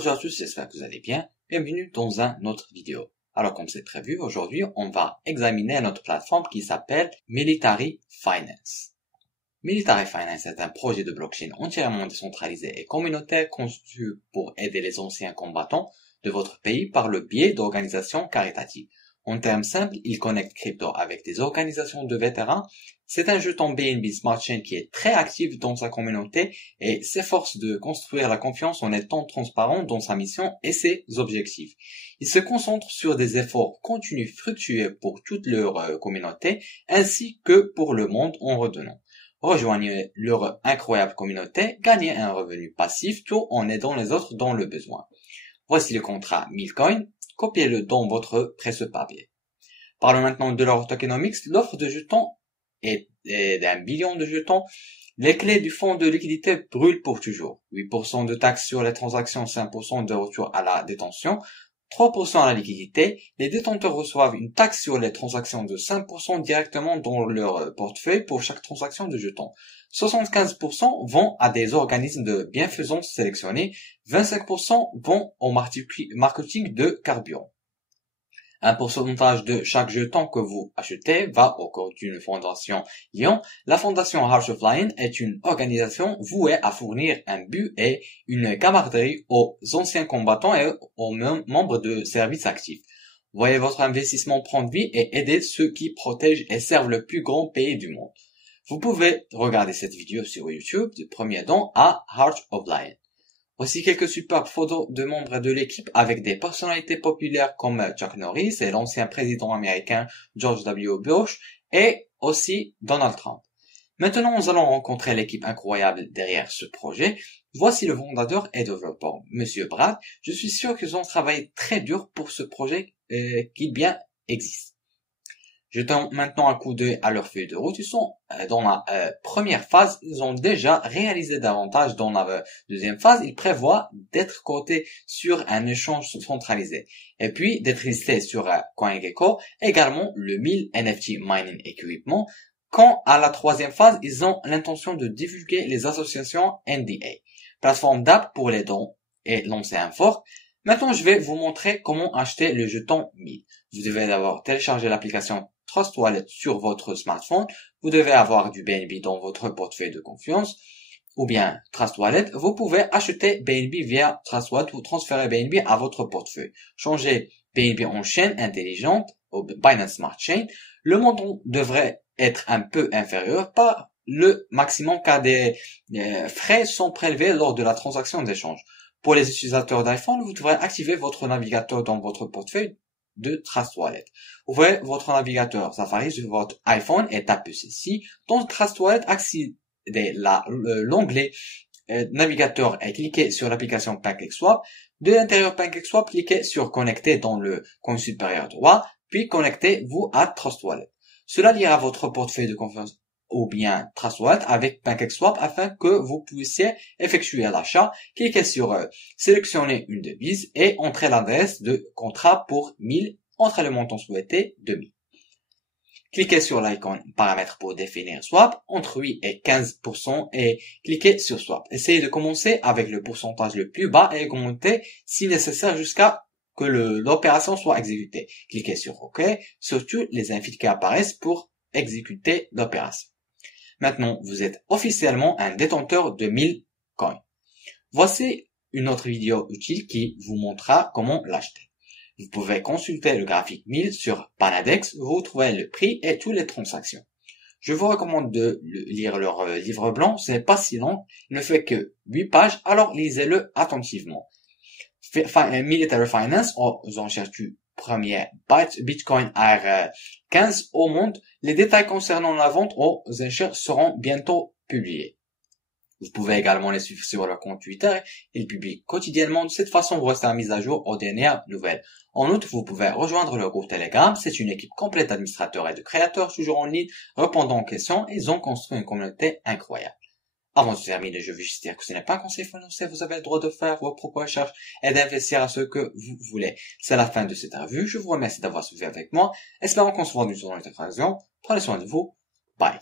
Bonjour à tous, j'espère que vous allez bien. Bienvenue dans une autre vidéo. Alors comme c'est prévu, aujourd'hui on va examiner notre plateforme qui s'appelle Military Finance. Military Finance est un projet de blockchain entièrement décentralisé et communautaire conçu pour aider les anciens combattants de votre pays par le biais d'organisations caritatives. En termes simples, il connecte crypto avec des organisations de vétérans. C'est un jeton BNB Smart Chain qui est très actif dans sa communauté et s'efforce de construire la confiance en étant transparent dans sa mission et ses objectifs. Il se concentre sur des efforts continus fructueux pour toute leur communauté ainsi que pour le monde en redonnant. Rejoignez leur incroyable communauté, gagnez un revenu passif tout en aidant les autres dans le besoin. Voici le contrat 1000 coins. Copiez-le dans votre presse-papier. Parlons maintenant de leur tokenomics. L'offre de jetons est d'1 billion de jetons. Les clés du fonds de liquidité brûlent pour toujours. 8% de taxes sur les transactions, 5% de retour à la détention, 3% à la liquidité. Les détenteurs reçoivent une taxe sur les transactions de 5% directement dans leur portefeuille pour chaque transaction de jetons. 75% vont à des organismes de bienfaisance sélectionnés, 25% vont au marketing de carburant. Un pourcentage de chaque jeton que vous achetez va au cours d'une fondation Lyon. La fondation Heart of Lion est une organisation vouée à fournir un but et une camaraderie aux anciens combattants et aux membres de services actifs. Voyez votre investissement prendre vie et aider ceux qui protègent et servent le plus grand pays du monde. Vous pouvez regarder cette vidéo sur YouTube du premier don à Heart of Lion. Voici quelques superbes photos de membres de l'équipe avec des personnalités populaires comme Chuck Norris et l'ancien président américain George W. Bush et aussi Donald Trump. Maintenant, nous allons rencontrer l'équipe incroyable derrière ce projet. Voici le fondateur et développeur, Monsieur Brad. Je suis sûr qu'ils ont travaillé très dur pour ce projet qui bien existe. Jetons maintenant un coup d'œil à leur feuille de route. Ils sont dans la première phase, ils ont déjà réalisé davantage. Dans la deuxième phase, ils prévoient d'être cotés sur un échange centralisé et puis d'être listés sur CoinGecko, également le 1000 NFT Mining Equipment. Quant à la troisième phase, ils ont l'intention de divulguer les associations NDA, plateforme d'app pour les dons, et lancer un fork. Maintenant, je vais vous montrer comment acheter le jeton 1000. Vous devez d'abord télécharger l'application Trust Wallet sur votre smartphone. Vous devez avoir du BNB dans votre portefeuille de confiance ou bien Trust Wallet. Vous pouvez acheter BNB via Trust Wallet ou transférer BNB à votre portefeuille. Changer BNB en chaîne intelligente au Binance Smart Chain. Le montant devrait être un peu inférieur par le maximum car des frais sont prélevés lors de la transaction d'échange. Pour les utilisateurs d'iPhone, vous devrez activer votre navigateur dans votre portefeuille de Trust Wallet. Ouvrez votre navigateur Safari sur votre iPhone et tapez ceci. Dans Trust Wallet, accédez l'onglet navigateur et cliquez sur l'application PancakeSwap. De l'intérieur PancakeSwap, cliquez sur Connecter dans le coin supérieur droit, puis connectez-vous à Trust Wallet. Cela liera votre portefeuille de confiance ou bien Trust Wallet avec PancakeSwap afin que vous puissiez effectuer l'achat. Cliquez sur sélectionner une devise et entrez l'adresse de contrat pour 1000. Entrez le montant souhaité de 1000. Cliquez sur l'icône paramètres pour définir swap entre 8 et 15% et cliquez sur swap. Essayez de commencer avec le pourcentage le plus bas et augmenter si nécessaire jusqu'à que l'opération soit exécutée. Cliquez sur OK, surtout les invites qui apparaissent pour exécuter l'opération. Maintenant, vous êtes officiellement un détenteur de 1000 coins. Voici une autre vidéo utile qui vous montrera comment l'acheter. Vous pouvez consulter le graphique 1000 sur Panadex, vous trouvez le prix et toutes les transactions. Je vous recommande de lire leur livre blanc, ce n'est pas si long, il ne fait que 8 pages, alors lisez-le attentivement. Military Finance, aux enchères du premier Bitcoin R15 au monde. Les détails concernant la vente aux enchères seront bientôt publiés. Vous pouvez également les suivre sur leur compte Twitter. Ils publient quotidiennement. De cette façon, vous restez à mise à jour aux dernières nouvelles. En outre, vous pouvez rejoindre leur groupe Telegram. C'est une équipe complète d'administrateurs et de créateurs toujours en ligne, répondant aux questions. Ils ont construit une communauté incroyable. Avant de terminer, je veux juste dire que ce n'est pas un conseil financier, vous avez le droit de faire vos propres recherches et d'investir à ce que vous voulez. C'est la fin de cette revue, je vous remercie d'avoir suivi avec moi, espérons qu'on se voit dans une autre occasion, prenez soin de vous, bye.